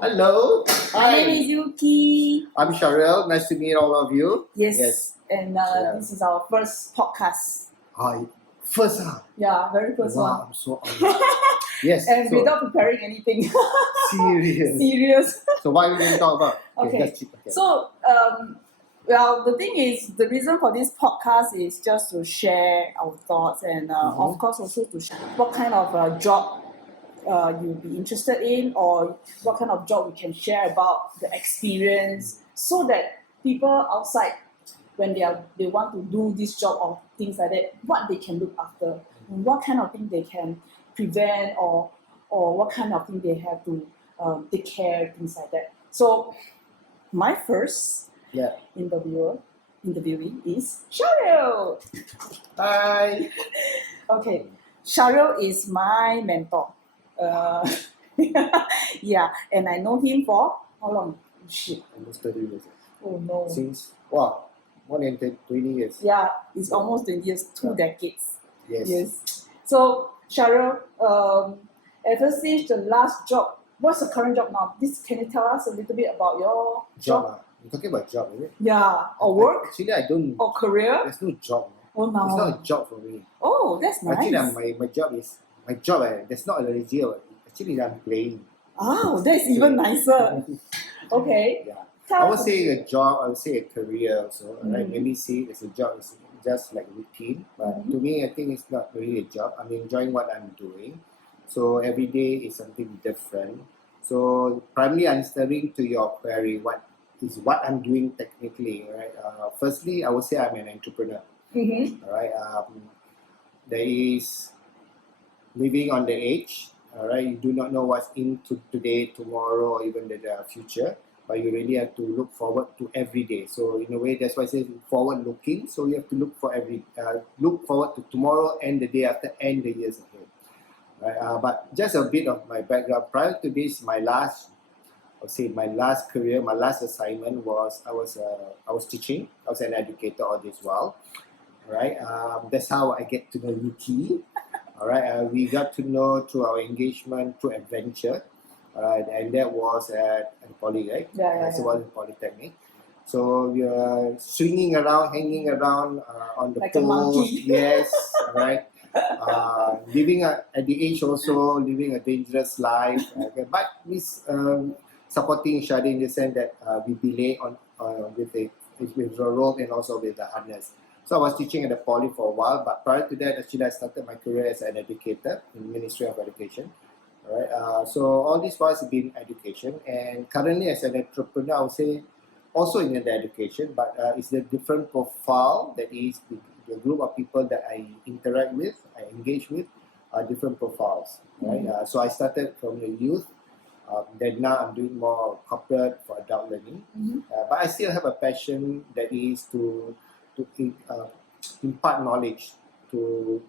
Hello. My Hi. name is Yuki. I'm Shahrill. Nice to meet all of you. Yes. And Yeah. this is our first podcast. Hi. First, Yeah, very first wow, one. I'm so honored. Yes. And so, without preparing anything. serious. Serious. So what are we going to talk about? Okay. Just okay. So, well, the thing is, the reason for this podcast is just to share our thoughts and, of course, also to share what kind of job you'll be interested in, or what kind of job we can share about the experience, so that people outside, when they want to do this job or things like that, what they can look after, and what kind of thing they can prevent, or what kind of thing they have to take care, things like that. So my first Yeah. interviewee is Shahrill. Hi. Okay, Shahrill is my mentor. Yeah, and I know him for how long? Shit. Almost 30 years. Oh no. Since, wow, more than 20 years. Yeah, it's almost 20 years, 2 decades. Yes. Yes. So, Shahrill, ever since the last job, what's the current job now? Can you tell us a little bit about your job? You're talking about job, is it? Yeah, or work, Actually, I don't. or career? There's no job. Oh no. It's not a job for me. Oh, that's nice. Actually, my job is that's not a job. Actually, I'm playing. Oh, that's even nicer. Okay. Yeah. Tell I would us- say a job, I would say a career also. Right? Mhm. Maybe see it as a job, it's just like routine. But Mhm. to me, I think it's not really a job. I'm enjoying what I'm doing. So every day is something different. So primarily answering to your query, what I'm doing technically, right? Firstly, I would say I'm an entrepreneur. Mhm. All right. There is living on the edge. All right. You do not know what's into today, tomorrow, or even the future. But you really have to look forward to every day. So in a way, that's why I say forward looking. So you have to look forward to tomorrow and the day after and the years ahead. Right? But just a bit of my background. Prior to this, my last career, my last assignment was I was teaching. I was an educator all this while. Right? That's how I get to know Yuki. All right, we got to know through our engagement, through adventure, and that was at Poly, right? Yeah. So it was in Polytechnic. So we are swinging around, hanging around on the Like a pool. monkey. Yes, right. Living at the age also, living a dangerous life. But we supporting each other in the sense that we belay on with the rope and also with the harness. So I was teaching at the Poly for a while, but prior to that, actually, I started my career as an educator in the Ministry of Education. All right. So all this was been education, and currently as an entrepreneur, I would say also in the education, but it's a different profile. That is the group of people that I interact with, I engage with, are different profiles. Right. So I started from the youth. Then now I'm doing more corporate for adult learning, but I still have a passion that is to impart knowledge to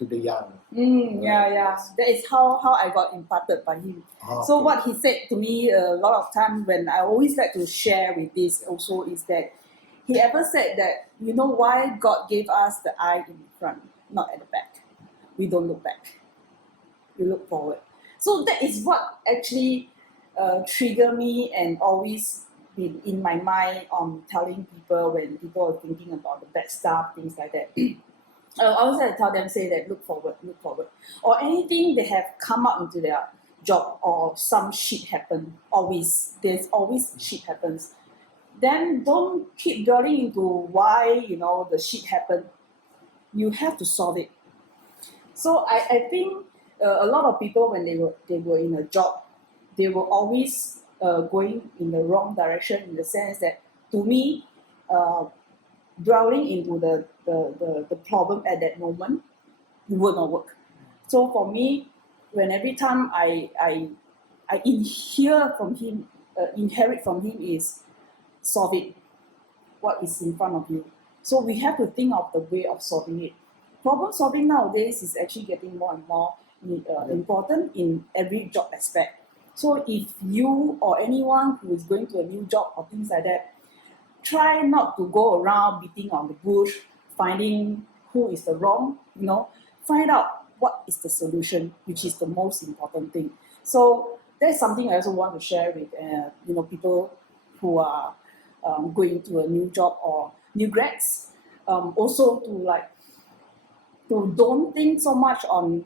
the young. Yeah. That is how I got imparted by him. So Okay. what he said to me a lot of time, when I always like to share with this also, is that he ever said that, you know why God gave us the eye in front, not at the back. We don't look back. We look forward. So that is what actually trigger me and always been in my mind on telling people when people are thinking about the bad stuff, things like that. I always like to tell them, say that look forward, or anything they have come up into their job, or some shit happen. There's always shit happens. Then don't keep dwelling into why the shit happened. You have to solve it. So I think a lot of people, when they were in a job, they were always going in the wrong direction, in the sense that, to me, dwelling into the problem at that moment, it will not work. So for me, when every time I inherit from him is solve it, what is in front of you. So we have to think of the way of solving it. Problem solving nowadays is actually getting more and more important in every job aspect. So if you or anyone who is going to a new job or things like that, try not to go around beating on the bush, finding who is the wrong, find out what is the solution, which is the most important thing. So that's something I also want to share with people who are going to a new job or new grads. Also to don't think so much on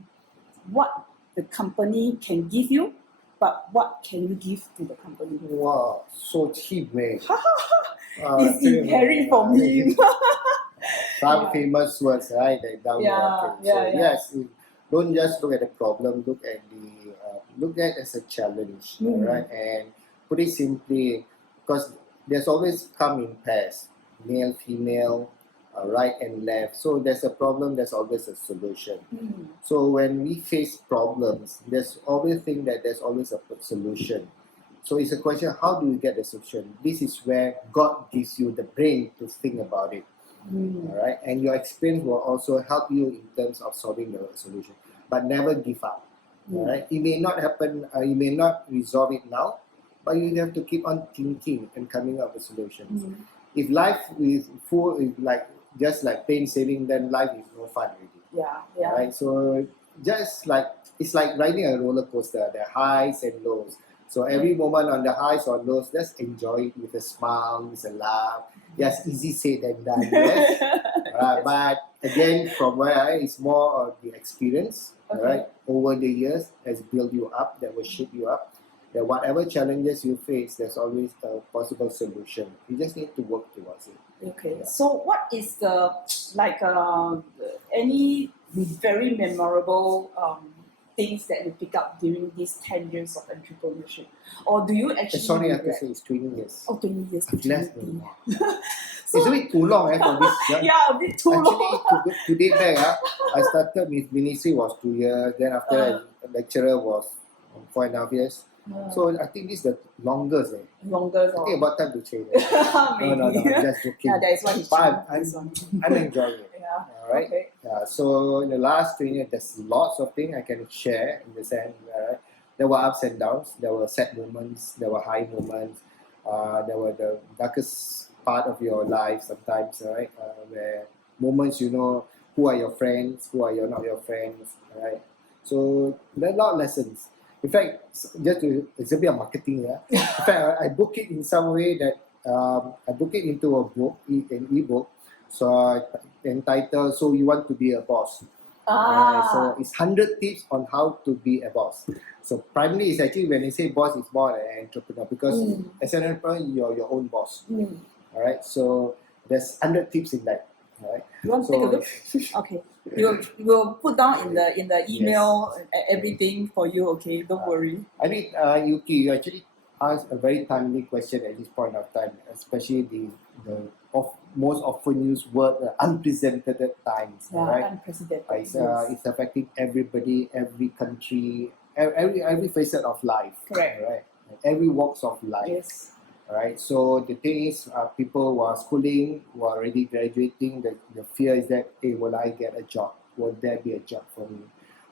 what the company can give you, but what can you give to the company. Wow, so cheap, man. It's inherent from him. Some Yeah. famous words, right? Like down Yeah, there. So yeah. yes, don't just look at the problem. Look at it as a challenge, right? And put it simply, because there's always come in pairs, male, female, right and left. So there's a problem. There's always a solution. So when we face problems, there's always think that there's always a solution. So it's a question: how do you get the solution? This is where God gives you the brain to think about it. All right, and your experience will also help you in terms of solving the solution. But never give up. All right, it may not happen. You may not resolve it now, but you have to keep on thinking and coming up with solutions. If life is full, just like pain saving, then life is no fun really. Yeah. All right, so just like it's like riding a roller coaster. There are highs and lows. So every moment on the highs or lows, just enjoy it with a smile, with a laugh. Yes, easy said than done. Yes, but again, from where it's more of the experience, right? Over the years has built you up, that will shape you up. That whatever challenges you face, there's always a possible solution. You just need to work towards it. Okay. So what is the any very memorable things that you pick up during these 10 years of entrepreneurship? Or do you actually... Sorry, I have to say it's 20 years. Oh, 20 years. I've left 20. more. It's a bit too long for this. Yeah, a bit too long. Actually, to date back, I started with ministry was 2 years. Then after that, lecturer was 4.5 years. So I think this is the longest. Longest. I think about time to change. Maybe. No, I'm just joking. Yeah, that is why he's But choosing I'm enjoying it. Yeah. All right. Okay. So in the last 20 years, there's lots of things I can share in the sense. There were ups and downs. There were sad moments. There were high moments. There were the darkest part of your life sometimes, right? Where moments who are your friends, who are not your friends, right? So there are a lot of lessons. In fact, it's a bit of marketing. In fact, I book it in some way that I book it into a book, an ebook. So entitled "So You Want to Be a Boss." So it's 100 tips on how to be a boss. So primarily, it's actually when they say boss, it's more like an entrepreneur because as an entrepreneur, you're your own boss. All right. So there's 100 tips in that. All right. You want to take a look? Okay. We'll put down in the email everything for you. Okay, don't worry. I think Yuki, you actually asked a very timely question at this point of time, especially the most often used word unprecedented times. Yeah, right? unprecedented. It's affecting everybody, every country, every facet of life. Correct. Right. Every walks of life. Yes. Right. So the thing is, people who are schooling, who are already graduating, the fear is that, hey, will I get a job? Will there be a job for me?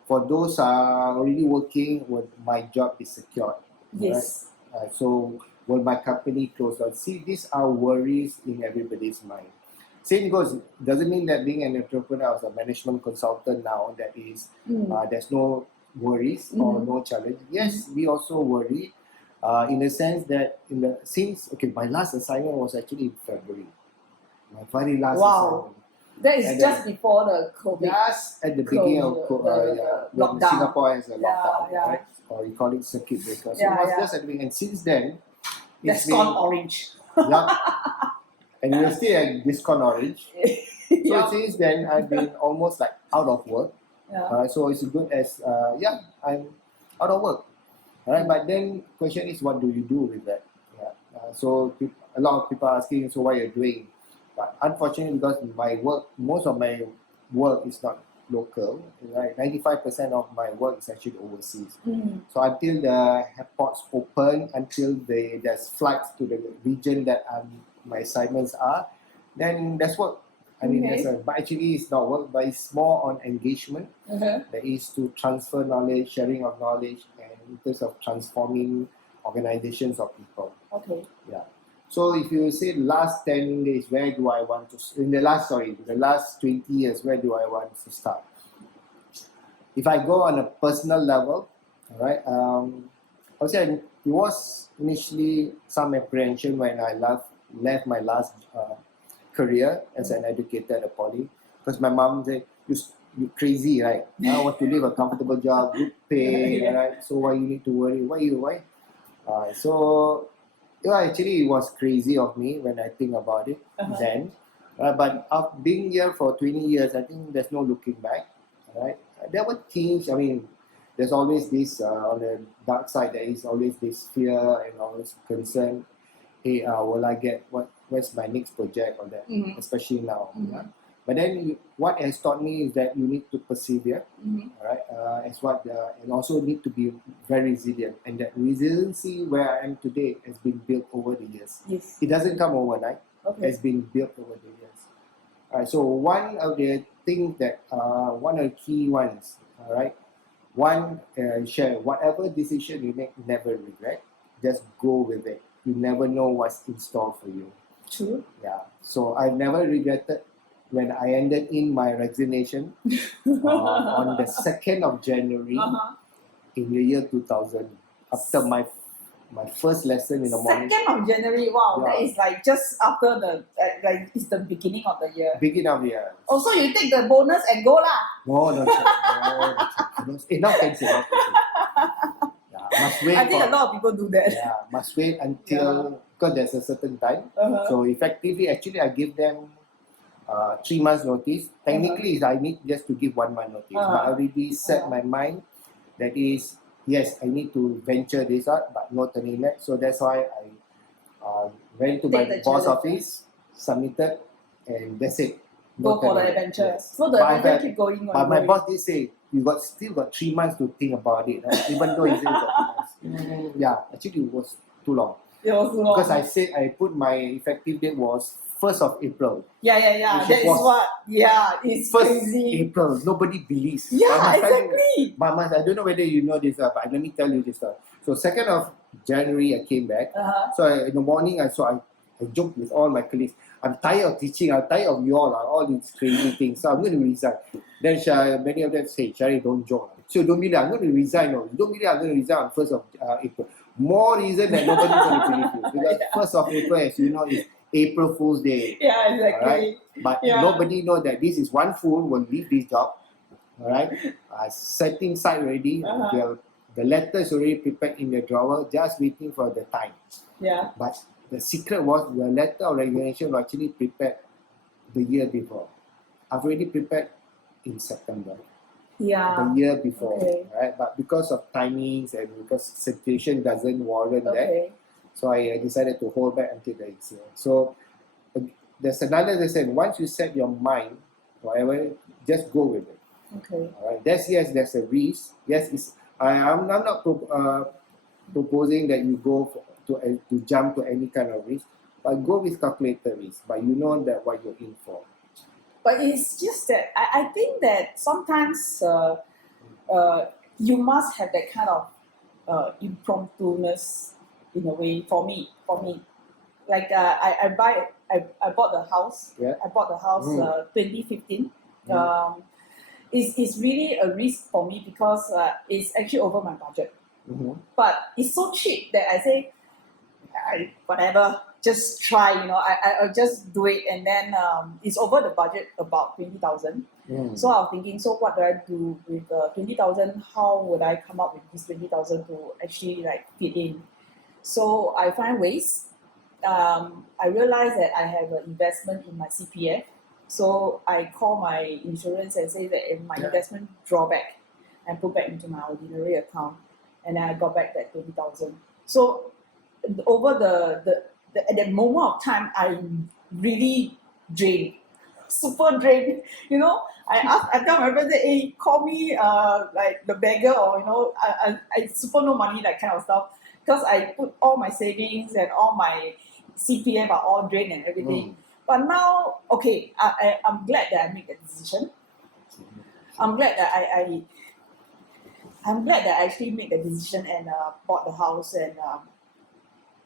For those who are already working, will my job be secured? Yes. Right? So will my company close down? See, these are worries in everybody's mind. Same goes, doesn't mean that being an entrepreneur as a management consultant now, that is, there's no worries or no challenge. Yes, we also worry. In the sense that my last assignment was actually in February. My very last assignment. That is just before the COVID. Just at the beginning of when lockdown. Singapore has a lockdown, Yeah. right? Or you call it circuit breaker. So Yeah, it was just at the beginning. And since then, that's gone orange. Yeah. And we're still at Discount Orange. So since then, I've been almost like out of work. Yeah. So it's good as, I'm out of work. Right, but then question is, what do you do with that? So a lot of people are asking, so what you're doing? But unfortunately, because most of my work is not local, right? 95% of my work is actually overseas. So until the airports open, until there's flights to the region that my assignments are, then that's work. I mean, but actually it's not work, but it's more on engagement. That is to transfer knowledge, sharing of knowledge, and in terms of transforming organizations of people. Okay. Yeah. So if you say last 10 days, where do I want to, the last 20 years, where do I want to start? If I go on a personal level, all right, I would say it was initially some apprehension when I left my last career as an educator at a poly, because my mom said, you crazy, right? I want to live a comfortable job, good pay, Yeah. right? So why you need to worry? Why? So yeah, actually it was crazy of me when I think about it then. But being here for 20 years, I think there's no looking back. Right? There were things. I mean, there's always this on the dark side. There is always this fear and always concern. Hey, will I get what's my next project or that? Mhm. Especially now. Mhm. Yeah? But then what has taught me is that you need to persevere. Mhm. Right? And also need to be very resilient. And that resiliency where I am today has been built over the years. Yes. It doesn't come overnight. Okay. Has been built over the years. So one of the things that one of the key ones, all right, one share whatever decision you make, never regret. Just go with it. You never know what's in store for you. True. Yeah. So I never regretted when I ended in my resignation on the 2nd of January in the year 2000 after my first lesson in the morning. 2nd of January, wow, Yeah. that is like just after the, it's the beginning of the year. Beginning of the year. Oh, so you take the bonus and go lah. No, enough cancel. Yeah, must wait I think for, a lot of people do that. yeah, must wait until, because there's a certain time. So effectively, actually, I give them 3 months notice. Technically, I need just to give 1 month notice. But I already set my mind that is, yes, I need to venture this out, but not turning back. So that's why I went to Take my the boss challenge. office, submitted, and that's it. Go No for the turning back. adventure. Yes. So the But adventure keep going on. But my going. boss did say, you still got 3 months to think about it, right? Even though he said you got 3 months. Yeah, actually it was too long. It was too long. Because I said I put my effective date was 1st of April. Yeah. Which That is was what. Yeah, it's 1st crazy. April. Nobody believes. Yeah, exactly. I don't know whether you know this, but let me tell you this. So 2nd of January, I came back. So in the morning, I joked with all my colleagues. I'm tired of teaching. I'm tired of you all these crazy things. So I'm going to resign. Then many of them say, Shahrill, don't joke. So don't believe I'm going to resign. No, don't believe I'm going to resign on 1st of April. More reason that nobody's going to believe you. Because 1st of April, as you know, is April Fool's Day. Yeah, exactly. Alright? But nobody know that this is one fool will leave this job. Alright? Setting side already. The letter is already prepared in the drawer, just waiting for the time. Yeah. But the secret was the letter of resignation was actually prepared the year before. I've already prepared in September. Yeah. The year before. Okay. Right? But because of timings and because situation doesn't warrant that, so I decided to hold back until the next year. So there's another lesson. Once you set your mind, whatever, just go with it. Okay. All right. There's a risk. Yes, I'm not proposing that you go to jump to any kind of risk, but go with calculated risk. But you know that what you're in for. But it's just that I think that sometimes you must have that kind of impromptu-ness in a way. For me, like I bought the house. Yeah. I bought the house 2015. It's really a risk for me because it's actually over my budget. But it's so cheap that I say, whatever, just try. I'll just do it, and then it's over the budget about 20,000. So I was thinking, so what do I do with 20,000? How would I come up with this 20,000 to actually like fit in? So I find ways. I realized that I have an investment in my CPF. So I call my insurance and say that if my investment drawback and put back into my ordinary account, and then I got back that 20,000. So over at that moment of time, I'm really drained, super drained. I tell my friends that, hey, call me like the beggar, or I super no money, that kind of stuff, because I put all my savings and all my CPF are all drained and everything. But now, okay, I'm glad that I made that decision. I'm glad that I actually made the decision and bought the house. And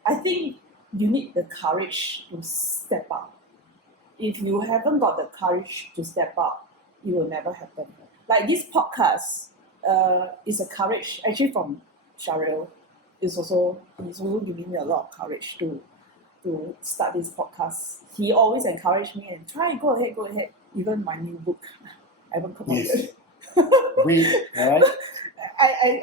I think you need the courage to step up. If you haven't got the courage to step up, it will never happen. Like this podcast is a courage actually from Shahrill. he's also giving me a lot of courage to start this podcast. He always encouraged me and go ahead. Even my new book, I haven't come out yet. Read, right?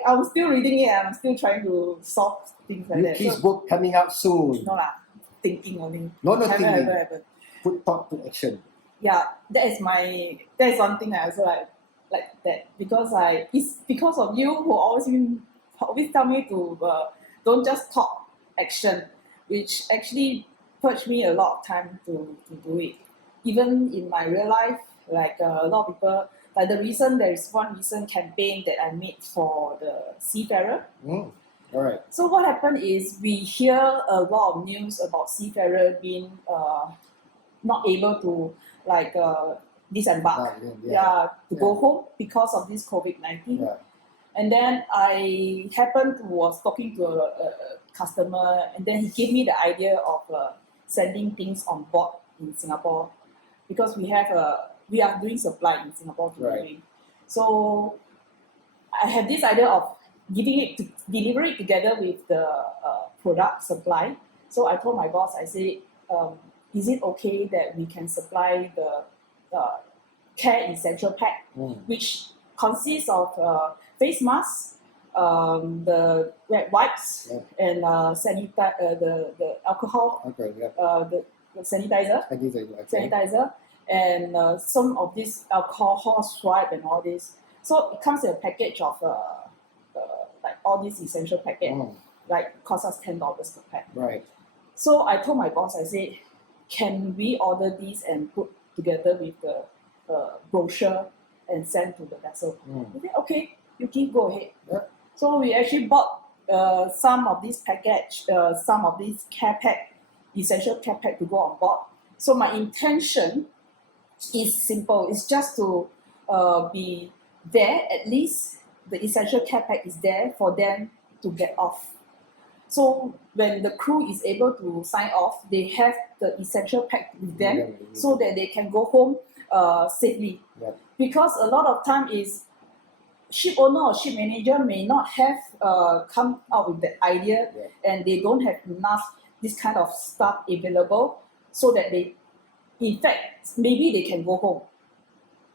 I'm still reading it and I'm still trying to solve things like that. His book coming out soon. No lah, thinking only. No, Haven't. thinking. Put thought to action. Yeah, that is one thing I also like that, because it's because of you who always tell me to don't just talk, action, which actually purged me a lot of time to do it. Even in my real life, like a lot of people, like there is one recent campaign that I made for the seafarer. All right. So what happened is we hear a lot of news about seafarer being not able to disembark, to go home because of this COVID-19. Yeah. And then I was talking to a customer, and then he gave me the idea of sending things on board in Singapore, because we are doing supply in Singapore to Right. So I have this idea of deliver it together with the product supply. So I told my boss, I said, is it okay that we can supply the care essential pack, which consists of face masks, the wet wipes, and the alcohol, the sanitizer, sanitizer, and some of this alcohol swipe and all this. So it comes in a package of like all these essential packets, like cost us $10 per pack. Right. So I told my boss, I said, can we order these and put together with the brochure and send to the vessel? He said, okay, Yuki, go ahead. Yeah. So we actually bought some of these package, some of these care pack, essential care pack to go on board. So my intention is simple. It's just to be there, at least the essential care pack is there for them to get off. So when the crew is able to sign off, they have the essential pack with them so that they can go home safely. Yeah. Because a lot of time is ship owner or ship manager may not have come out with the idea, and they don't have enough this kind of stuff available, so that they, in fact, maybe they can go home.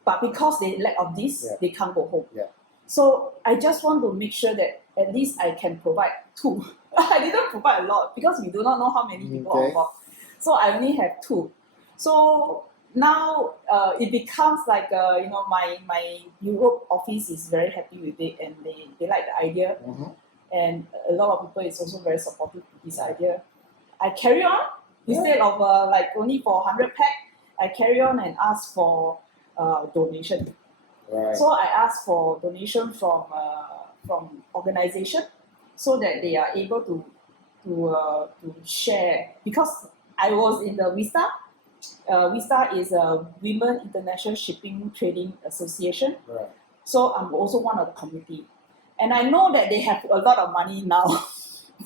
But because they lack of this, they can't go home. Yeah. So I just want to make sure that at least I can provide 2. I didn't provide a lot because we do not know how many people are on board. So I only have 2. So now it becomes like my Europe office is very happy with it, and they like the idea, and a lot of people is also very supportive of this idea. I carry on instead of like only for 100 pack. I carry on and ask for donation. Right. So I ask for donation from organization, so that they are able to share, because I was in the WISTA. WISTA is a Women International Shipping Trading Association. Right. So I'm also one of the committee, and I know that they have a lot of money now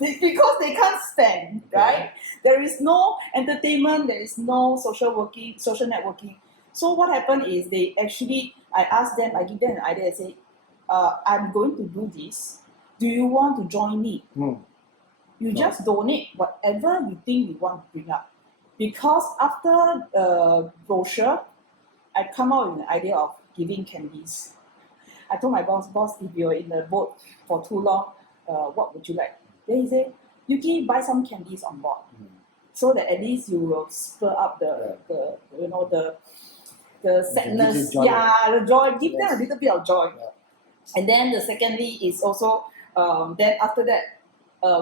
because they can't spend, right? There is no entertainment, there is no social networking. So what happened is I give them an idea. I say, I'm going to do this. Do you want to join me? You just donate whatever you think you want to bring up. Because after the brochure, I come out with an idea of giving candies. I told my boss, if you're in the boat for too long, what would you like? Then he said, Yuki, buy some candies on board, so that at least you will spur up the sadness, the joy, give them a little bit of joy. And then the secondly is also, then after that,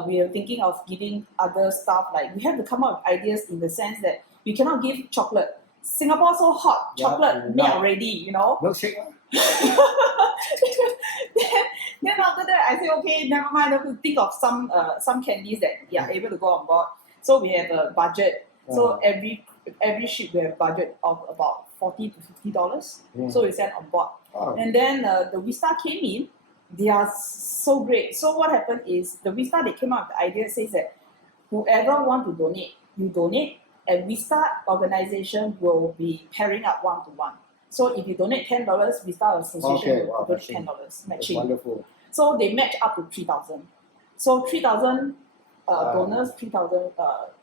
we are thinking of giving other stuff, like we have to come up with ideas in the sense that we cannot give chocolate. Singapore so hot, chocolate made already, Milkshake. then after that, I say, okay, never mind. I have to think of some candies that they are able to go on board. So we have a budget. So every ship we have a budget of about $40 to $50. So we send on board. And then the Vista came in. They are so great. So what happened is the Vista, they came up with the idea, says that whoever want to donate, you donate, and Vista organization will be pairing up 1-to-1. So if you donate $10, Vista Association will donate $10 matching. Wonderful. So they match up to 3,000. So 3,000 Wow. donors, 3,000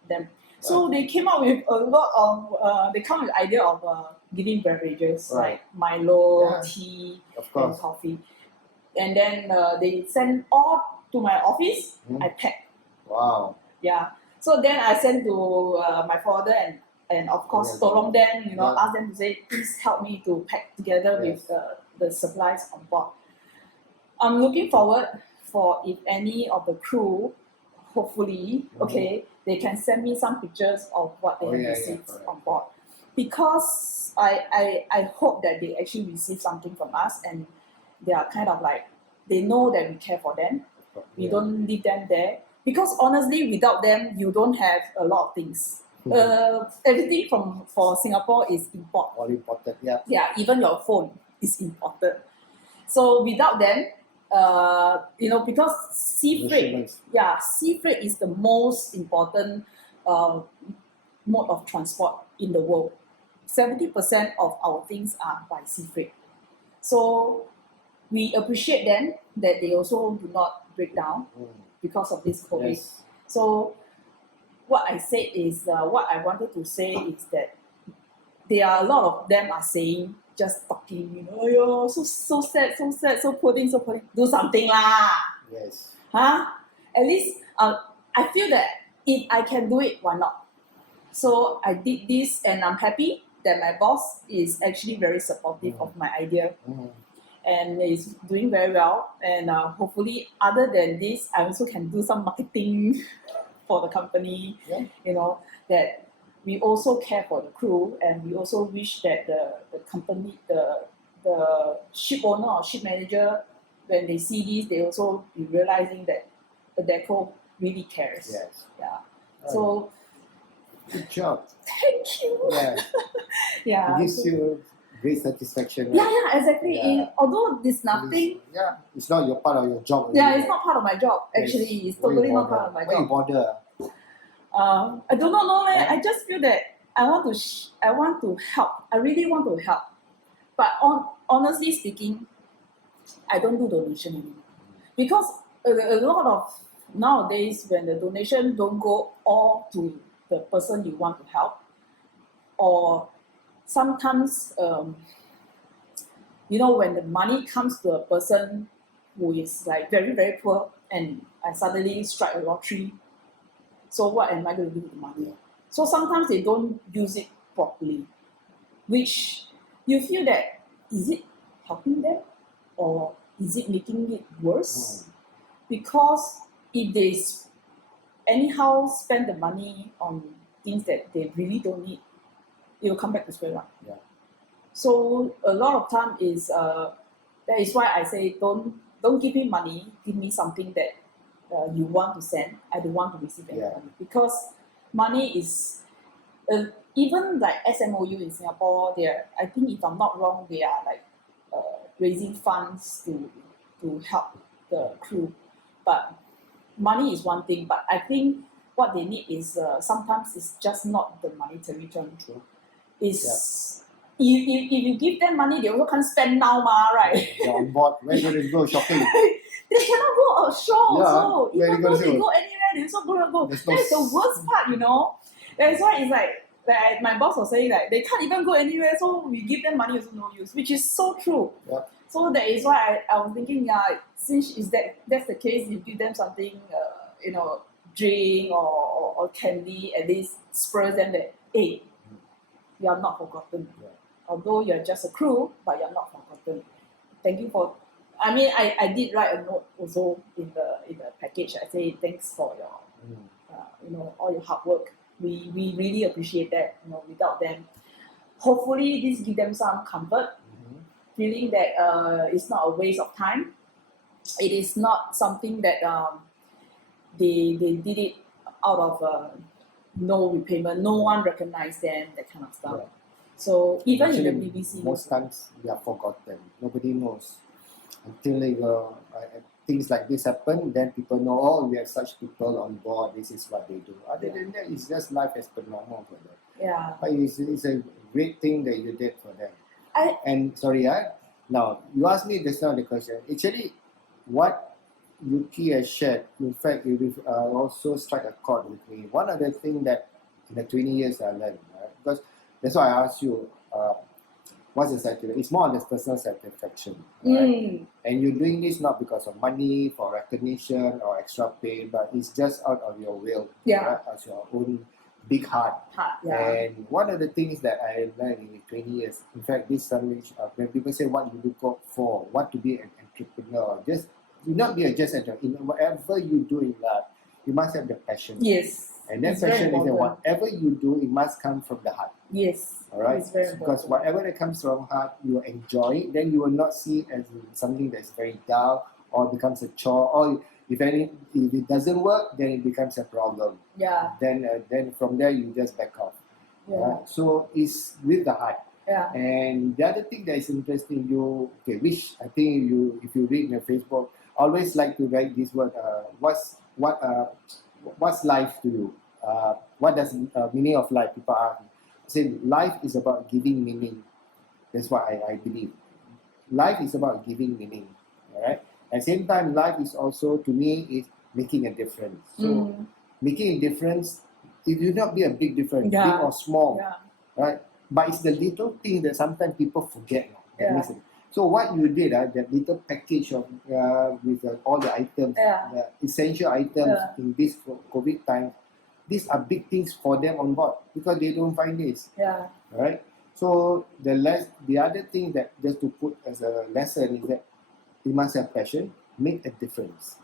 them. So they came up with a lot of, they come with the idea of giving beverages Right. like Milo, Yeah. tea, Of and course. coffee. And then they send all to my office, I pack. Wow. Yeah. So then I sent to my father and of course Yeah. tolong them, Yeah. ask them to say, please help me to pack together Yes. with the supplies on board. I'm looking forward for if any of the crew, hopefully, they can send me some pictures of what they Oh, have yeah, yeah, received correct. on board. Because I hope that they actually receive something from us and they are kind of like, they know that we care for them. We Yeah. don't leave them there. Because honestly, without them, you don't have a lot of things. Everything for Singapore is import. All important. Yeah. Yeah, even your phone is imported. So without them, because sea freight, Shipments. sea freight is the most important mode of transport in the world. 70% of our things are by sea freight. So we appreciate them that they also do not break down because of this COVID. Yes. So what I said is, what I wanted to say is that there are a lot of them are saying, just talking, "Ayo, so sad, so poor thing, so poor thing." Do something lah. Yes. Huh? At least I feel that if I can do it, why not? So I did this and I'm happy that my boss is actually very supportive of my idea and is doing very well. And hopefully, other than this, I also can do some marketing for the company. Yeah. That we also care for the crew, and we also wish that the company, the ship owner or ship manager, when they see this, they also be realizing that the deco really cares. Yes. Yeah. So Good job. thank you. Yeah. Yeah. It gives you great satisfaction. Yeah, exactly. Yeah. Although there's nothing. It's not your part of your job. Yeah, it's not part of my job. Actually, it's totally not part of my Why you job. bother? I do not know. Yeah. I just feel that I want to help. I really want to help. But honestly speaking, I don't do donation anymore because a lot of nowadays when the donation don't go all to the person you want to help, or sometimes when the money comes to a person who is like very very poor and I suddenly strike a lottery. So what am I going to do with the money? So sometimes they don't use it properly, which you feel that is it helping them or is it making it worse? Because if they anyhow spend the money on things that they really don't need, it will come back to square one. Yeah. So a lot of time is that is why I say don't give me money, give me something that you want to send. I don't want to receive any money because money is even like SMOU in Singapore. I think if I'm not wrong, they are like raising funds to help the crew. But money is one thing. But I think what they need is sometimes it's just not the monetary term. True. It's if you give them money, they also can't spend now, right? They're on board. Where do they go shopping? They cannot go a show also. where Even they though gonna they go? go anywhere, they also gonna go. There's no That's the worst part. That's why it's like my boss was saying like they can't even go anywhere, so we give them money also no use, which is so true. Yep. So that is why I was thinking, since that's the case, you give them something, drink or candy, at least spurs them that, hey, you are not forgotten. Yeah. Although you're just a crew, but you're not forgotten. Thank you for. I mean, I did write a note also in the package. I say thanks for your, all your hard work. We really appreciate that. Without them, hopefully this give them some comfort, feeling that it's not a waste of time. It is not something that they did it out of no repayment. No one recognized them, that kind of stuff. Yeah. So even Actually, in the BBC, most times they are forgotten. Nobody knows until things like this happen. Then people know. Oh, we have such people on board. This is what they do. Other than that, it's just life as per normal for them. yeah, But it's a great thing that you did for them. I And sorry, now you asked me just now the question. Actually, what Yuki has shared, in fact, it also struck a chord with me. One of the things that in the 20 years I learned, right? Because that's why I asked you, what's the satisfaction? It's more on the personal satisfaction, right? And you're doing this not because of money, for recognition or extra pay, but it's just out of your will, right? As your own big heart. And one of the things that I learned in 20 years, in fact, this something when people say what you look for, what to be an entrepreneur, just do not be a just entrepreneur. In whatever you do in life, you must have the passion. Yes. And that It's very passion is that important. whatever you do, it must come from the heart. Yes. All right, It's very because important. whatever that comes from heart, you will enjoy it. Then you will not see it as something that's very dull or becomes a chore. Or if it doesn't work, then it becomes a problem. Yeah. Then from there you just back off. Yeah. So it's with the heart. Yeah. And the other thing that is interesting, which I think if you read in your Facebook, always like to write this word. What's life to you? What does meaning of life? People ask. Say life is about giving meaning. That's what I believe. Life is about giving meaning. All right. At the same time, life is also, to me, is making a difference. So making a difference, it will not be a big difference, big or small, right? But it's the little thing that sometimes people forget. That makes it. So what you did, that little package of with all the items, the essential items in this COVID time, these are big things for them on board because they don't find this. Right? So the other thing that just to put as a lesson is that you must have passion, make a difference.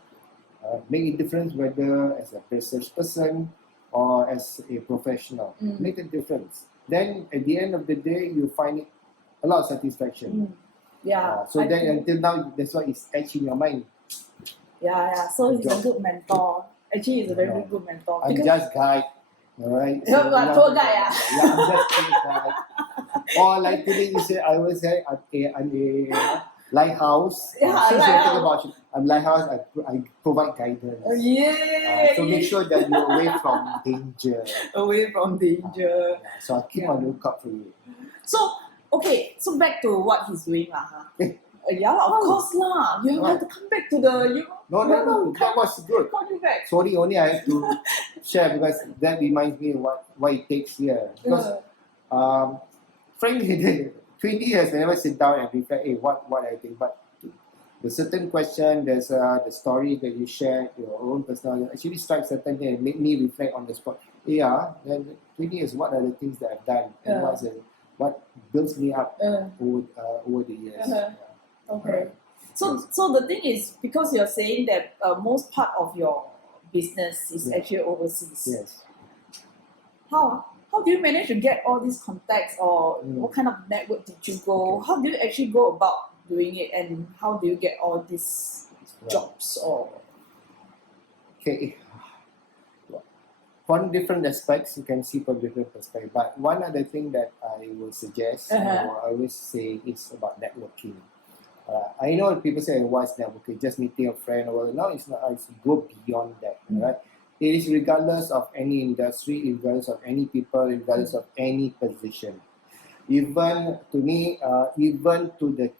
Make a difference whether as a research person or as a professional. Make a difference. Then at the end of the day, you find it a lot of satisfaction. So until now, that's why it's etched in your mind. So he's a good mentor. Actually, he's a very good mentor. I'm just guide. Alright. You're like tour guide. I'm just tour guide. Or like today you say, I always say I'm a lighthouse. I'm lighthouse. I provide guidance. So make sure that you're away from danger. Away from danger. So I'll keep on lookout for you. So back to what he's doing of course lah. You have to come back to the No, that was good. Call you back. Sorry, only I have to share because that reminds me what it takes here. Because frankly, 20 years I never sit down and reflect, what I think. But the certain question, there's the story that you share, your own personal, actually strikes certain thing and make me reflect on the spot. Then 20 years, what are the things that I've done and what builds me up over the years. Okay. So the thing is, because you're saying that most part of your business is actually overseas. Yes. How do you manage to get all these contacts, or what kind of network did you go? How do you actually go about doing it, and how do you get all these jobs? Okay. From different aspects, you can see from different perspectives. But one other thing that I will suggest, or I always say, is about networking. I know people say, what's networking? Just meeting a friend. No, it's not. It's go beyond that, right? It is regardless of any industry, regardless of any people, regardless of any position. Even to me, even to the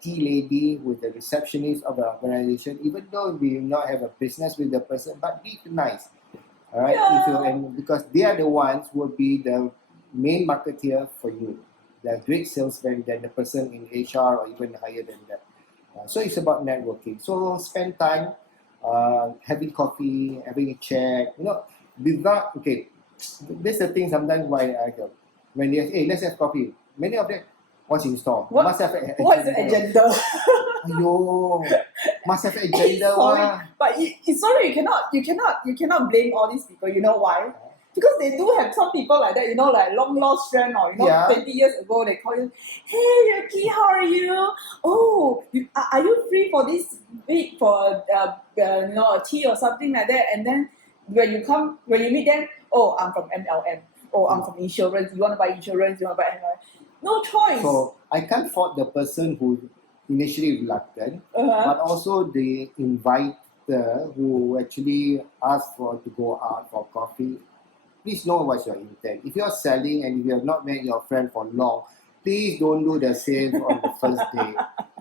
tea lady with the receptionist of the organization, even though we not have a business with the person, but be nice. All right, because they are the ones who will be the main marketeer for you. They're great salesmen than the person in HR or even higher than that. So it's about networking. So spend time having coffee, having a chat. Without that's the thing. Sometimes why I go when they say, let's have coffee. Many of them, what's in store? Must have an agenda. What's the agenda? Must have an agenda. Sorry, but sorry, you cannot blame all these people. You know why? Because they do have some people like that, like long lost friend, or 20 years ago they call you, hey Yuki, how are you? Oh, are you free for this week for a tea or something like that? And then when you meet them, oh, I'm from MLM. Oh, I'm from insurance. You want to buy insurance? You want to buy MLM? No choice. So I can't fault the person who initially reluctant, but also the inviter who actually asked to go out for coffee. Please know what's your intent. If you're selling and if you have not met your friend for long, please don't do the same on the first day.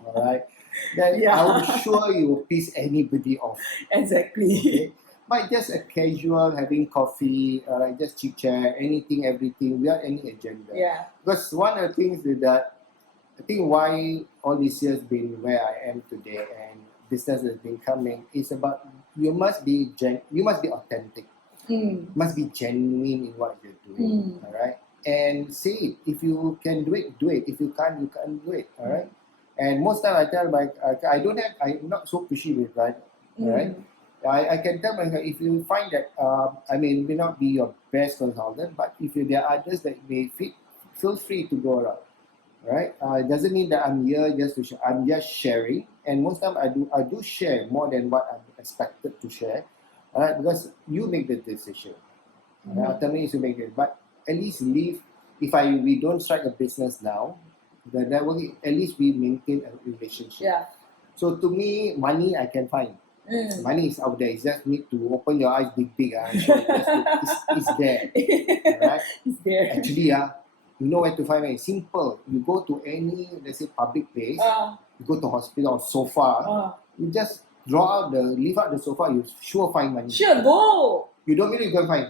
All right. then Yeah. I'm sure you will piss anybody off. Exactly. Okay? But just a casual having coffee, just chit chat, anything, everything, without any agenda. Yeah. Because one of the things is that I think why all these years been where I am today and business has been coming is about you must be authentic, must be genuine in what you're doing. All right, and say it. If you can do it, do it. If you can't, you can't do it. All right. And most time I tell I'm not so pushy with that. All right. I can tell myself if you find that may not be your best consultant, but if there are others that may fit, feel free to go around. Right? It doesn't mean that I'm here just to share. I'm just sharing, and most time I do share more than what I'm expected to share. All right, because you make the decision. Ultimately, you make it, but at least leave. If we don't start a business now, the networking, at least we maintain a relationship. Yeah. So to me, money I can find. Money is out there. You just need to open your eyes big. So it's there. Right? It's there. Actually, you know where to find it. It's simple. You go to any, let's say, public place. You go to hospital or sofa. You just leave out the sofa. You sure find money. Sure, go. You don't really go find.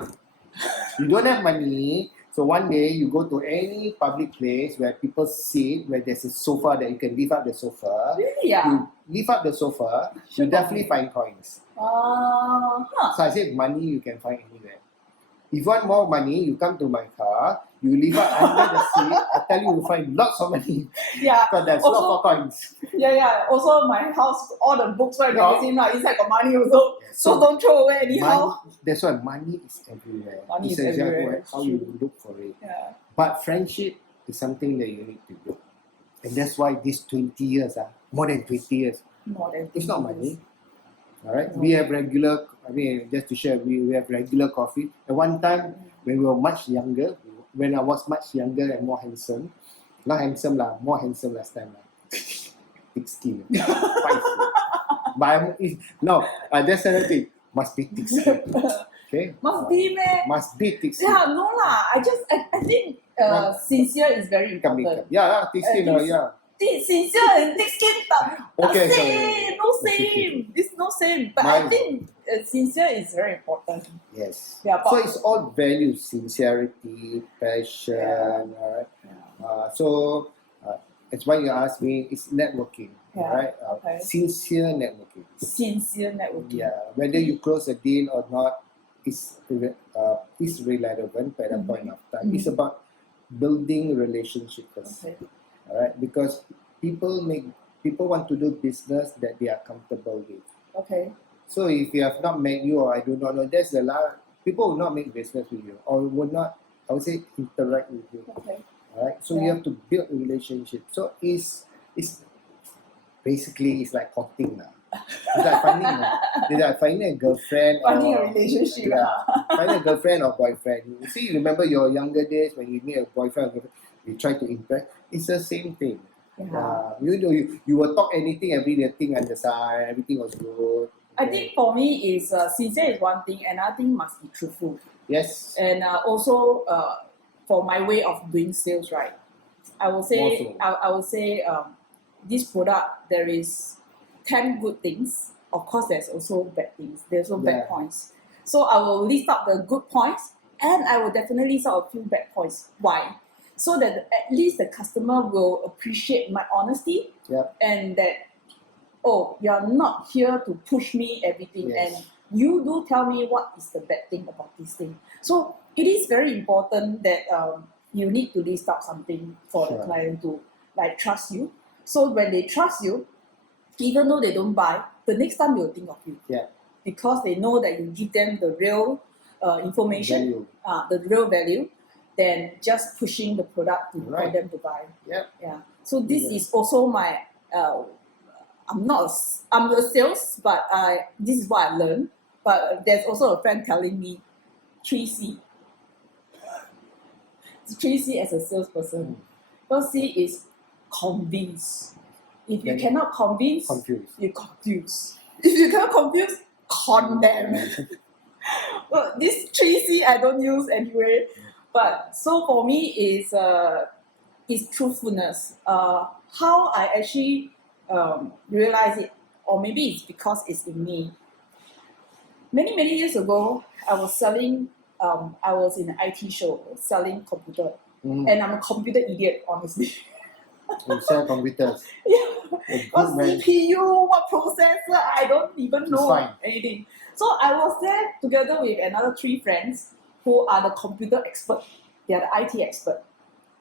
You don't have money. So one day you go to any public place where people sit, where there's a sofa that you can leave out the sofa. Really? Yeah. You leave out the sofa, Sure. you definitely find coins. So I said money you can find anywhere. If you want more money, you come to my car, you leave out under the seat, I tell you will find lots of money. Yeah. Because there's Also- lots of coins. Yeah. Also, my house, all the books, right, Yeah. magazine, right, inside got money also. So don't throw away anyhow. That's why money is everywhere. Money It's is exactly everywhere, how it's you true. look for it. Yeah. But friendship is something that you need to do. And that's why these 20 years, more than 20 years, More than it's not 20 years. money. All right, No. we have regular. Just to share, we have regular coffee. At one time, when we were much younger, when I was much younger and more handsome, not handsome lah, more handsome last time lah. Thick skin, spicy. But that's another thing. Must be thick skin. Okay. Must be, man. Must be thick skin. Yeah, no lah. I think sincere is very Come. important. Yeah, thick skin. think- Yeah. Sincere and thick skin, Okay, same. No Okay. same. It's no same. But I Mine- think sincere is very important. Yes. Yeah, So but- it's all values, sincerity, passion. Yeah. All right. Yeah. So it's why you ask me. It's networking, Yeah, right? okay. Sincere networking. Sincere networking. Yeah. Whether you close a deal or not is relevant at that point of time. It's about building relationship first. Okay. All right, because people want to do business that they are comfortable with. Okay. So if you have not met you or I do not know, there's a lot people will not make business with you or will not, I would say, interact with you. Okay. All right, so you Yeah. have to build a relationship. So it's basically it's like courting lah. It's like finding a girlfriend. Finding or, a relationship. Yeah, finding a girlfriend or boyfriend. You see, remember your younger days when you meet a boyfriend or girlfriend, you try to impress. It's the same thing. Yeah. You will talk anything, everything on the side, everything was good. I think for me is sincere is one thing, another thing must be truthful. Yes. And also for my way of doing sales, right? I will say Also. I will say this product there is 10 good things. Of course, there's also bad things. There's also Yeah. bad points. So I will list out the good points, and I will definitely list out a few bad points. Why? So that at least the customer will appreciate my honesty, Yeah. and that you're not here to push me everything, Yes. and you do tell me what is the bad thing about this thing. So it is very important that you need to list out something for the Sure. client to like trust you. So when they trust you, even though they don't buy, the next time they'll think of you. Yeah. Because they know that you give them the real information, Value. the real value, than just pushing the product for Right. them to buy. Yep. Yeah. So this Yeah. is also my. I'm a sales, but this is what I learned. But there's also a friend telling me, 3C. 3C as a salesperson. First C is convince. If you Then- cannot convince, Confused. you confuse. If you cannot confuse, condemn. Well, this 3C I don't use anyway. But so for me is truthfulness. How I actually realize it, or maybe it's because it's in me. Many years ago, I was selling. I was in an IT show selling computer, and I'm a computer idiot, honestly. You sell computers. Yeah. Good, What man. CPU, what processor, I don't even It's know fine. anything. So I was there together with another 3 friends who are the computer expert. They are the IT expert.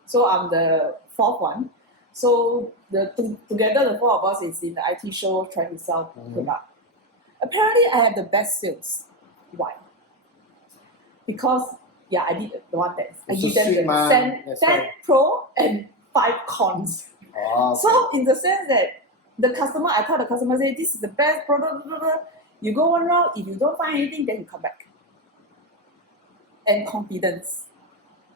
So I'm the 4th one. So together the 4 of us is in the IT show trying to sell product. Apparently I have the best sales. Why? Because I did the one that I It's give a them sweet the man, 10 that's right. pro and 5 cons. Oh, okay. So in the sense that the customer, I call the customer, say this is the best product, blah, blah, blah. You go one round, if you don't find anything, then you come back. And confidence.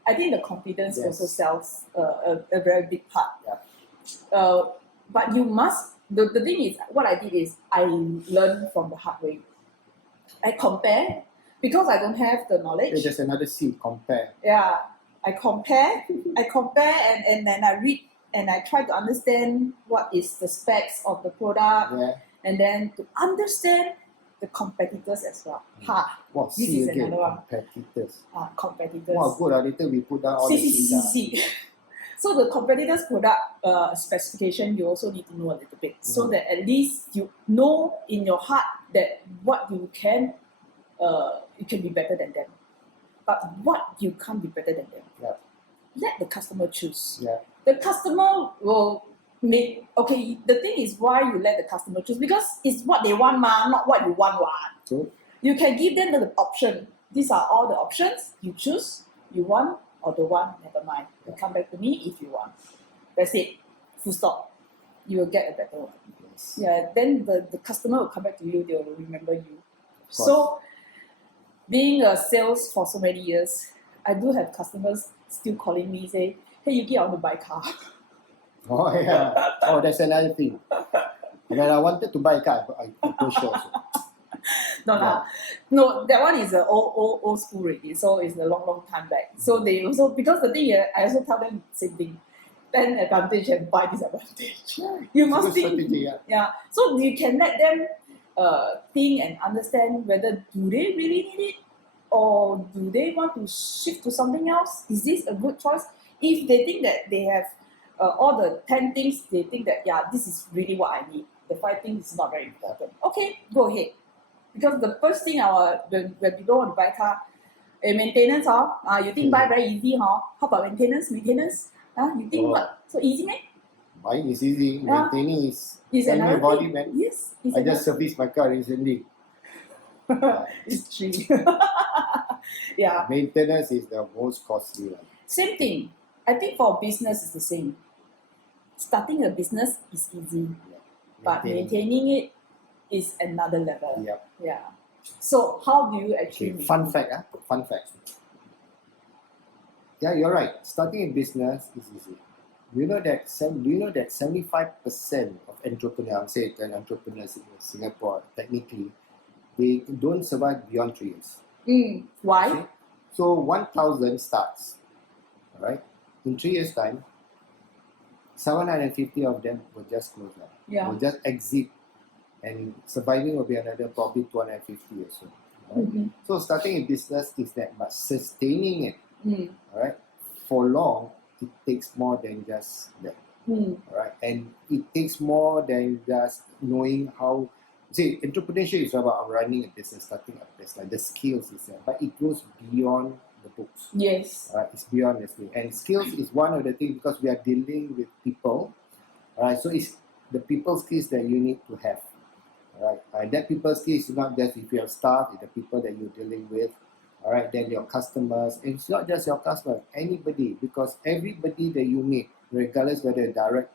I think the confidence also sells a very big part. Yeah. But you must, the thing is, what I did is I learned from the hard way. I compare, because I don't have the knowledge. It's just another C, compare. Yeah, I compare and then I read and I try to understand what is the specs of the product, and then to understand the competitors as well. Wow, This C is again, another one. competitors. Competitors. Wow, good. Later we put down all the C's. See. So the competitors' product specification, you also need to know a little bit, so that at least you know in your heart that what you can be better than them. But what you can't be better than them. Yeah. Let the customer choose. Yeah. The customer will make, the thing is why you let the customer choose, because it's what they want, not what you want. So, you can give them the option. These are all the options. You choose, you want or don't want, never mind. You come back to me if you want. That's it. Full stop. You will get a better one. yes. Yeah, then the customer will come back to you, they will remember you. So, being a sales for so many years, I do have customers still calling me, say, hey, Yuki, I want to buy a car. Oh, yeah. Oh, that's another thing. When I wanted to buy a car, I approached you also. No, that one is a old school already, so it's a long time back. So they also, because the thing is, I also tell them the same thing. 10 advantage and 5 disadvantage. You must think. Strategy, Yeah. So you can let them think and understand whether do they really need it, or do they want to shift to something else? Is this a good choice? If they think that they have all the 10 things, they think that this is really what I need. The 5 things is not very important. Okay, go ahead. Because the first thing when people want to buy a car, maintenance, you think buy very easy, how about maintenance? You think what? So easy, man? Buying is easy, maintaining is tell me another about thing. it, man. Yes. I just serviced my car recently. It's cheap. Yeah. Maintenance is the most costly one. Same thing. I think for business it's the same. Starting a business is easy, but maintaining it is another level. Yeah. So how do you actually Fun fact. Yeah, you're right. Starting a business is easy. Do you know that 75% of entrepreneurs, say entrepreneurs in Singapore, technically, they don't survive beyond 3 years. Why? See? So 1,000 starts. Alright? In 3 years' time, 750 of them will just close down. Yeah. Will just exit, and surviving will be another probably 250 or so. Right? So starting a business is that, but sustaining it, alright, for long, it takes more than just that. Alright, and it takes more than just knowing how. See, entrepreneurship is about running a business, starting a business. The skills is there, but it goes beyond the books. Yes. It's beyond the skill, and skills is one of the things, because we are dealing with people. Alright, so it's the people skills that you need to have. Alright, and that people skills is not just if you have staff, it's the people that you're dealing with. Alright, then your customers. And it's not just your customers, anybody, because everybody that you meet, regardless whether they're direct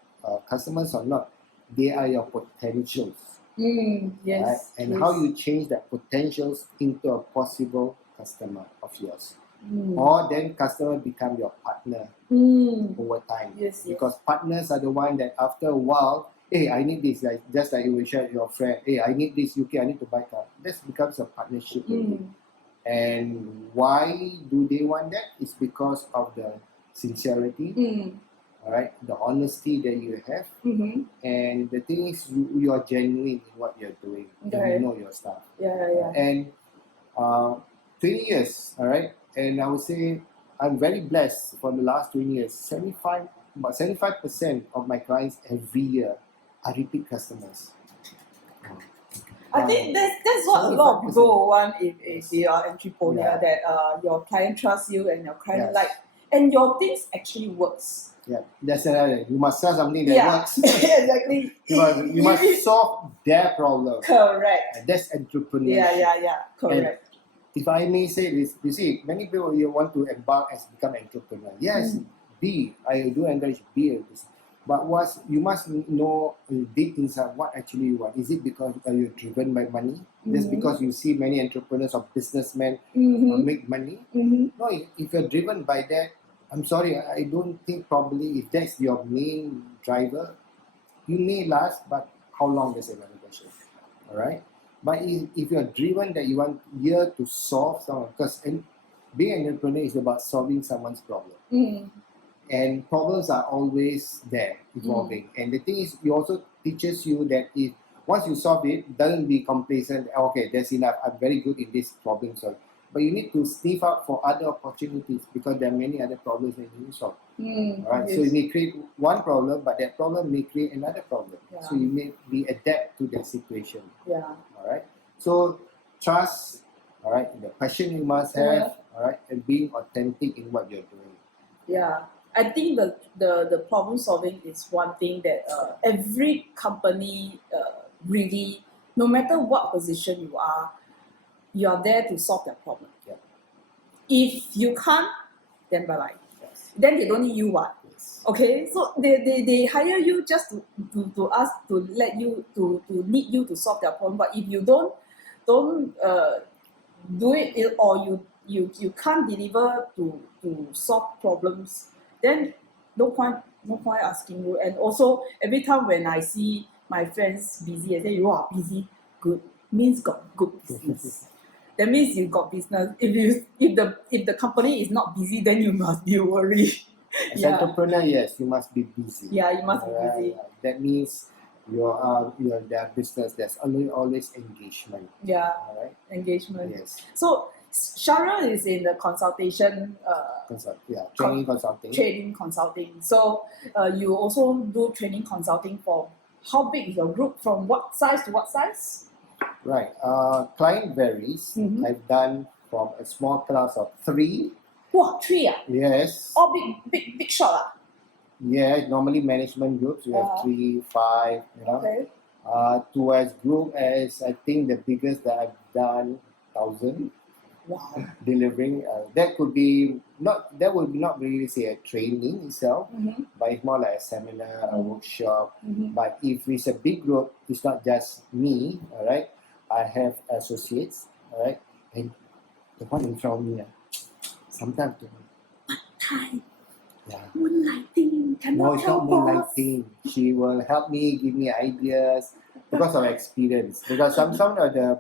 customers or not, they are your potentials. Yes. Right? And how you change that potentials into a possible customer of yours. Or then customer become your partner over time. Yes. Because partners are the one that after a while, hey, I need this, like just like you will share with your friend, hey, I need this, UK, I need to buy a car. This becomes a partnership. And why do they want that? It's because of the sincerity, all right, the honesty that you have, Mm-hmm. and the thing is you are genuine in what you're doing. Okay. You know your stuff. Yeah. And 20 years, all right, and I would say I'm very blessed for the last 20 years. About 75% of my clients every year are repeat customers. I think that's what a lot of 75%. people want if Yes. they are entrepreneur, Yeah. that your client trusts you and your client Yes. like, and your things actually works. Yeah, that's another. You must sell something that Yeah, works. exactly. You must solve their problem. Correct. And that's entrepreneurship. Yeah. Correct. If I may say this, you see, many people you want to embark as become entrepreneur. Yes, I do encourage be a business. But you must know deep inside what actually you want. Is it because you're driven by money? Just because you see many entrepreneurs or businessmen make money? No, if you're driven by that, I'm sorry, I don't think probably if that's your main driver, you may last, but how long is another question? All right. But if you're driven that you want here to solve someone, because being an entrepreneur is about solving someone's problem. And problems are always there, evolving. And the thing is, it also teaches you that if once you solve it, don't be complacent. Okay, that's enough. I'm very good in this problem solving. But you need to sniff out for other opportunities because there are many other problems that you need to solve. All right. Yes. So you may create one problem, but that problem may create another problem. Yeah. So you may be adapt to that situation. Yeah. All right. So trust. All right. The passion you must have. All right, and being authentic in what you're doing. Yeah. I think the problem solving is one thing that every company really, no matter what position you are there to solve their problem. Yeah. If you can't, then bye bye. Yes. Then they don't need you what. Yes. Okay, so they hire you just to ask to let you to need you to solve their problem. But if you don't do it or you can't deliver to solve problems, then no point asking you. And also every time when I see my friends busy, I say you are busy, good means got good business. That means you got business. If the company is not busy, then you must be worried. As entrepreneur, yes, you must be busy. Yeah, you must be busy. That means you're their business. There's always engagement. Yeah, All right. engagement. Yes. So Shahrill is in the consultation. Training consulting. Training consulting. So you also do training consulting for how big is your group? From what size to what size? Right. Client varies. I've done from a small class of 3. Wow, 3 ah? Yes. All big shot ah? Yeah, normally management groups, we have 3, 5, you know. Okay. To as group as I think the biggest that I've done 1,000 Wow. delivering. That would not really say a training itself, but it's more like a seminar, a workshop. But if it's a big group, it's not just me, all right. I have associates, all right, and the one in front of me, sometimes Moonlighting. no, it's not moonlighting. She will help me, give me ideas because of experience. Because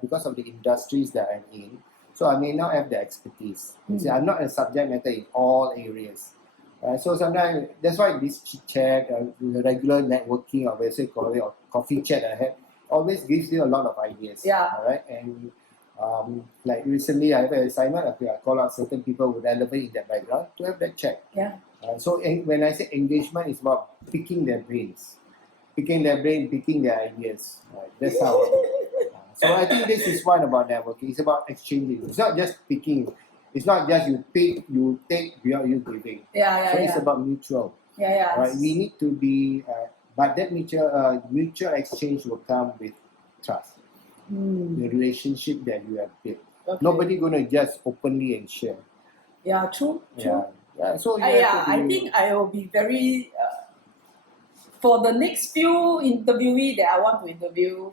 because of the industries that I'm in, so I may not have the expertise. You see, I'm not a subject matter in all areas. So sometimes that's why this chit chat, regular networking, or let's say call it, or coffee chat I have, always gives you a lot of ideas. Yeah. All right, and like recently I have an assignment. Okay, I call out certain people who are relevant in that background to have that chat. Yeah. So when I say engagement, it's about picking their brains, picking their ideas. That's how. So I think this is one about networking. It's about exchanging. It's not just picking. It's not just you pick, you take without you giving. So it's about mutual. Yeah. Right? We need to be, but that mutual exchange will come with trust. The relationship that you have built. Okay. Nobody gonna just openly and share. Yeah, true. Yeah. So I think I will be very for the next few interviewee that I want to interview.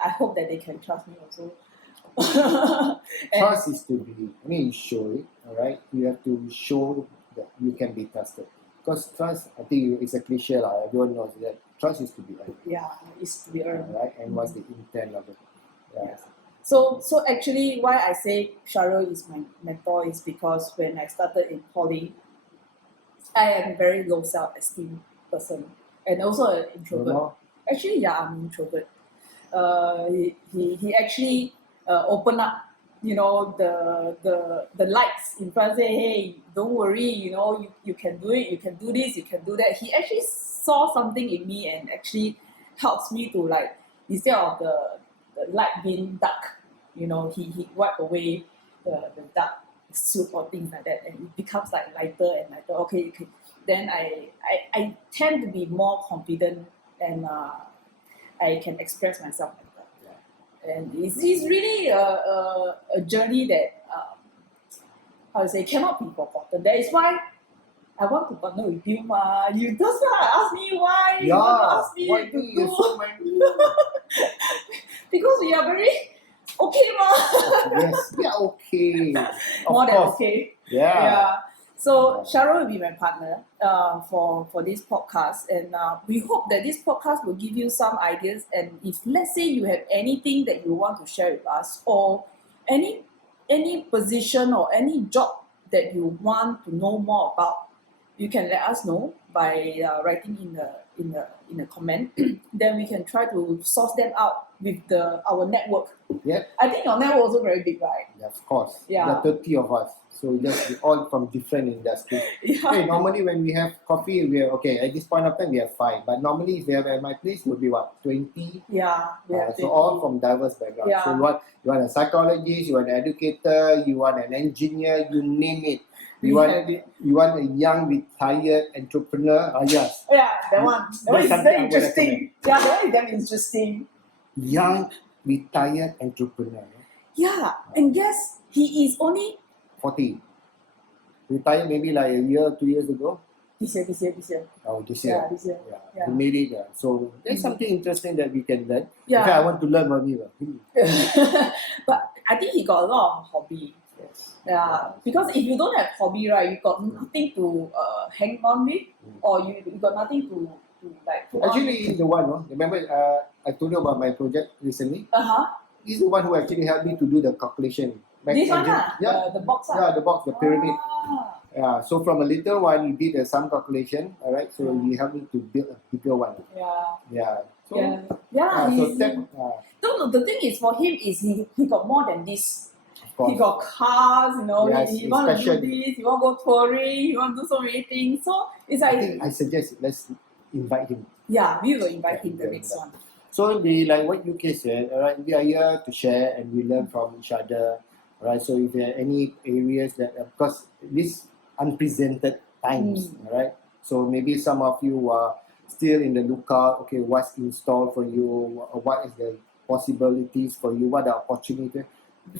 I hope that they can trust me also. Trust is to be. You show it. All right. You have to show that you can be trusted. Because trust, I think it's a cliche lah. Everyone knows that trust is to be earned. Yeah, it's to be earned. Right. And what's the intent of it? Yeah. So actually, why I say Shahrill is my mentor is because when I started in poly, I am a very low self-esteem person and also an You introvert. know? Actually, yeah, I'm an introvert. He actually opened up, the lights in front, say, hey, don't worry, you can do it, you can do this, you can do that. He actually saw something in me and actually helps me to, like, instead of the light being dark, he wiped away the dark suit or things like that, and it becomes like lighter and lighter. Okay, okay. Then I tend to be more confident and I can express myself better. And it's really a journey that, how to say, cannot be forgotten. That is why I want to partner with you, ma. You just ask me why. You want to ask me why to me? do. You're so many. Because we are very okay, ma. Yes, we are okay. Of More than course. okay. Yeah. Yeah. So Shahrill will be my partner for this podcast, and we hope that this podcast will give you some ideas. And if, let's say, you have anything that you want to share with us, or any position or any job that you want to know more about, you can let us know by writing in the comment. Then we can try to source them out with our network. Yeah. I think your network also very big, right? Yeah, of course. Yeah. There are 30 of us. So just all from different industries. Yeah. Hey, normally when we have coffee, we are okay. At this point of time, we have 5. But normally, if we have at my place, it would be what? 20? Yeah. So all from diverse backgrounds. Yeah. So you want a psychologist, you want an educator, you want an engineer, you name it. You want a young retired entrepreneur. Yes. Yeah, that one. That one is something I very would interesting. Yeah, that one is damn interesting. Young retired entrepreneur. Yeah, and guess he is only 40. Retired maybe like a year, 2 years ago. this year. Oh, this Yeah, year. this year. Yeah. Yeah. He made it. So there's something interesting that we can learn. Yeah. In fact, I want to learn from you. But I think he got a lot of hobby. Yes. Yeah, because if you don't have hobby, right, you got nothing to hang on with, or you got nothing to like put Actually, he's the one. No? Remember, I told you about my project recently. He's the one who actually helped me to do the calculation. This one, Yeah. the box. Yeah, the box, the pyramid. Ah. Yeah. So from a little one, he did some calculation. All right. So he helped me to build a bigger one. Yeah. Yeah. So, Yeah. so that, No, the thing is for him is he got more than this. of course. He got cars, Yes, he he's want to do passionate. this, he want to go touring, he want to do so many things. So it's I like, think I suggest let's invite him. yeah, we will invite him the Yeah, next yeah. one. So like what UK said, all right, we are here to share and we learn from each other. All right. So if there are any areas that, because this unprecedented times, all right. So maybe some of you are still in the lookout. Okay, what's installed for you? What is the possibilities for you? What are opportunities?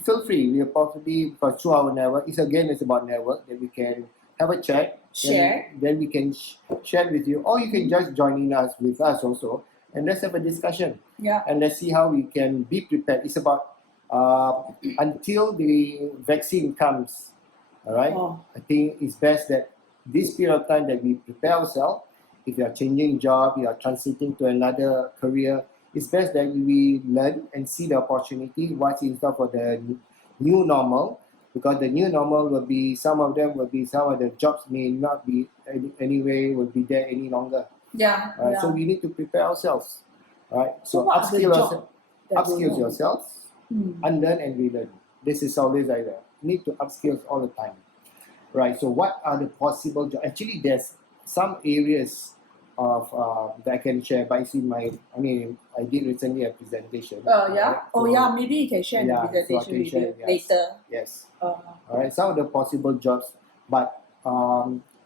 Feel free. We are possibly, because through our network, it's about network that we can have a chat. Share. Then we can share with you, or you can just join in us with us also, and let's have a discussion. Yeah. And let's see how we can be prepared. It's about until the vaccine comes. All right. Oh. I think it's best that this period of time that we prepare ourselves. If you are changing job, you are transiting to another career, it's best that we learn and see the opportunity, what's in store for the new normal, because the new normal will be, some of the jobs may not be anyway, will be there any longer. Yeah. Yeah. So we need to prepare ourselves. Right? So what are the jobs that upskill will- yourself, unlearn and relearn. This is always like that. You need to upskill all the time. Right? So what are the possible jobs? Actually, there's some areas of that I can share, but it's I did recently a presentation. Yeah. Right? Oh So, yeah, maybe you can share yeah, the so I presentation can with share, you yes. later. Yes. Uh, All right. Some of the possible jobs, but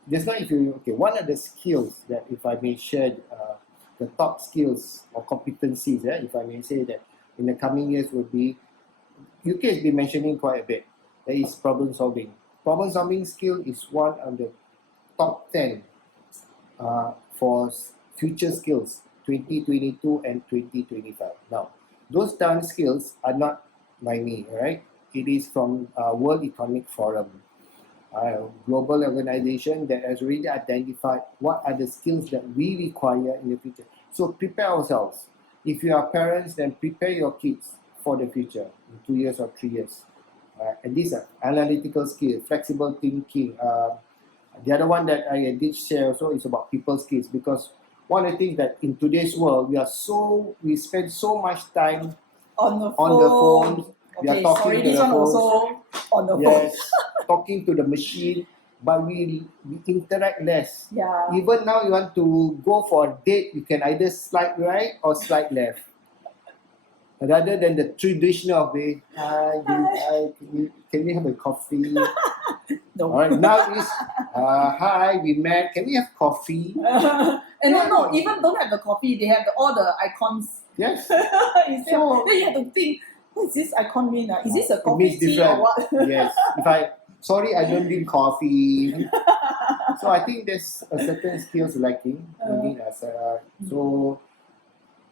just not if you one of the skills that, if I may share, the top skills or competencies, if I may say that, in the coming years would be, UK has been mentioning quite a bit. That is problem solving. Problem solving skill is one of the top 10 for future skills 2022 and 2025. Now, those 10 skills are not by me, right? It is from World Economic Forum, a global organization that has really identified what are the skills that we require in the future. So prepare ourselves. If you are parents, then prepare your kids for the future in 2 years or 3 years. And these are analytical skills, flexible thinking, The other one that I did share also is about people skills, because one of the things that in today's world we spend so much time On the phone. on the phone. We are Okay, talking sorry, to this the one phones. also on the phone. Yes, talking to the machine, but we interact less. Yeah. Even now, you want to go for a date, you can either slide right or slide left. Rather than the traditional way, can we have a coffee? No. All right, now is, hi, we met, can we have coffee? And no, even don't have the coffee, they have all the icons. Yes. Then So, you have to think, what is this icon mean? Is this a it coffee means tea different. or what? Yes. Sorry, I don't drink coffee. So I think there's a certain skills lacking within us. So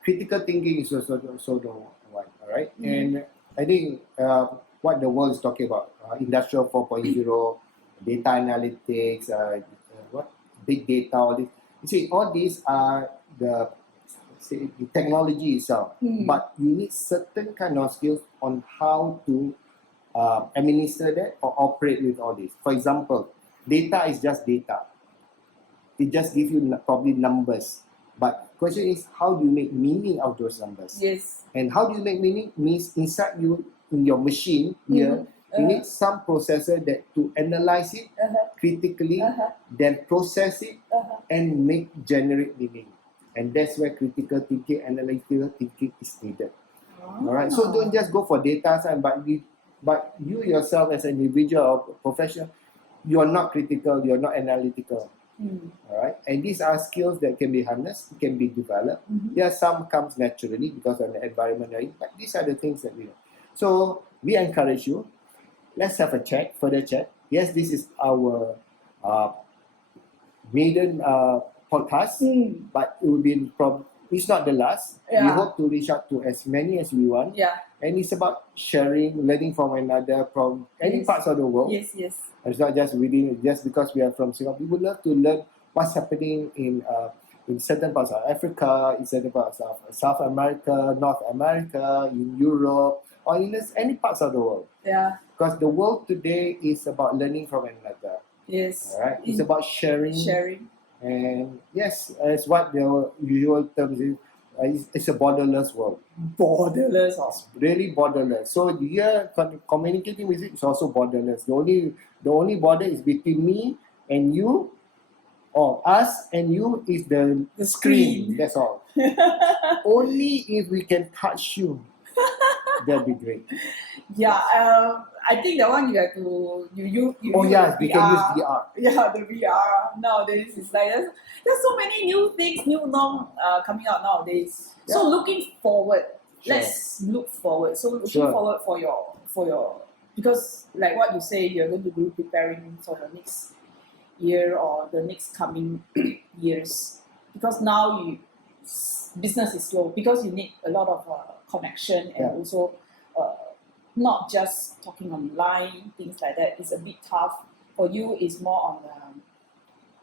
critical thinking is also the one, all right? And I think what the world is talking about, Industrial 4.0, data analytics, big data, all this. You see, all these are the technology itself, but you need certain kind of skills on how to administer that or operate with all this. For example, data is just data. It just gives you probably numbers. But question is, how do you make meaning of those numbers? Yes. And how do you make meaning? Means inside you, in your machine here, you need some processor that to analyze it critically, then process it and generate meaning. And that's where critical thinking, analytical thinking is needed. All right. So don't just go for data science, but you yourself as an individual or professional, you are not critical, you are not analytical. All right, and these are skills that can be harnessed, can be developed. Yeah, some comes naturally because of the environment, but these are the things that we know. So we encourage you. Let's have a chat, further chat. Yes, this is our maiden podcast, but it will be it's not the last. Yeah. We hope to reach out to as many as we want. Yeah. And it's about sharing, learning from another, from any parts of the world. Yes, yes. It's not just just because we are from Singapore. We would love to learn what's happening in certain parts of Africa, in certain parts of South America, North America, in Europe, or in any parts of the world. Yeah. Because the world today is about learning from another. Yes. All right. It's about sharing. Sharing. And yes, as what the usual terms is, it's a borderless world. Borderless. It's really borderless. So here, communicating with it is also borderless. The only border is between me and you, or us and you is the screen. That's all. Only if we can touch you, that'd be great. Yeah, I think that one you have to you Oh use yes, the we can use VR. Yeah, the VR nowadays is like there's so many new things, new norm coming out nowadays. Yeah. So looking forward, Sure. let's look forward. So looking Sure. forward for your because like what you say, you're going to be preparing for the next year or the next coming years. Because now business is slow because you need a lot of connection and Yeah. also not just talking online, things like that. It's a bit tough. For you, it's more on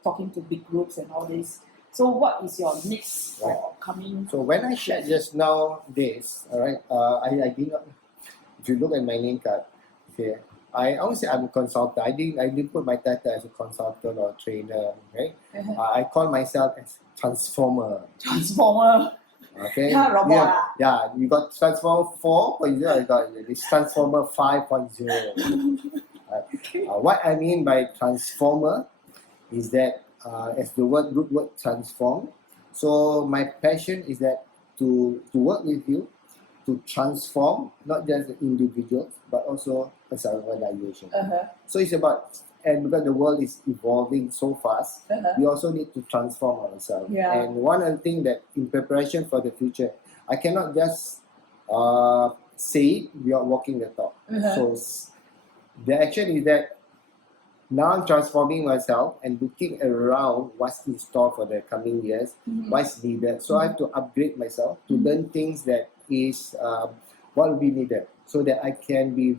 talking to big groups and all this. So what is your next coming? So when I shared just now this, all right, I did not. If you look at my name card, okay, I always say I'm a consultant. I didn't put my title as a consultant or trainer, right? I call myself as transformer. Transformer. Okay. Yeah, robot. Yeah, you got Transformer 4.0. I got this Transformer 5.0. What I mean by transformer is that as the root word transform. So my passion is that to work with you to transform not just the individuals but also as an organization. So it's about, and because the world is evolving so fast, we also need to transform ourselves. Yeah. And one of the things that in preparation for the future, I cannot just say it without walking the talk. So the action is that now I'm transforming myself and looking around what's in store for the coming years, what's needed. So I have to upgrade myself to learn things that is what will be needed so that I can be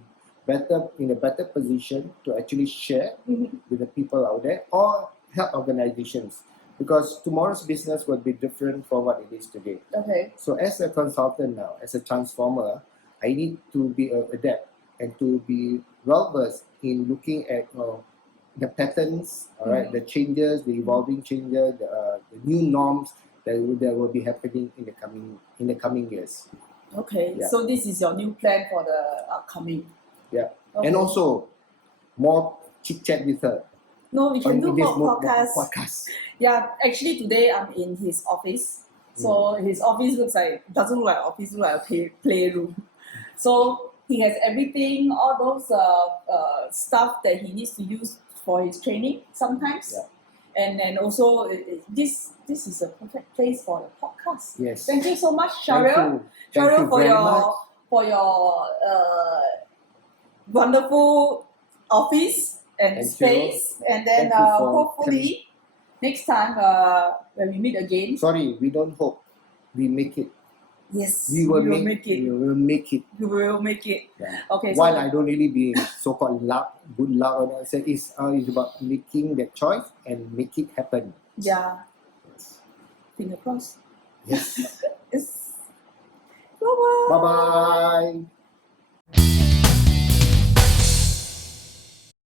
in a better position to actually share with the people out there or help organizations, because tomorrow's business will be different from what it is today. Okay. So as a consultant now, as a transformer, I need to be adept and to be well versed in looking at the patterns, all right, the changes, the evolving changes, the new norms that will be happening in the coming years. Okay, Yeah. so this is your new plan for the upcoming. Yeah, Okay. and also more chit chat with her. No, we can do this more podcasts. podcast. Yeah, actually today I'm in his office. So his office doesn't look like office, look like a playroom. So he has everything, all those stuff that he needs to use for his training sometimes. Yeah. And then also this is a perfect place for the podcast. Yes. Thank you so much, Thank Shahrill. you. Thank you very much. For your wonderful office and Thank space. And then Thank you for hopefully next time when we meet again. Sorry, we don't hope. We make it. Yes, We will make it. We will make it. You will make it. Yeah. Okay. One, So I don't really be so-called luck, good luck. Or I said it's about making that choice and make it happen. yeah. Finger crossed. Yes. Yes. Bye bye. Bye bye.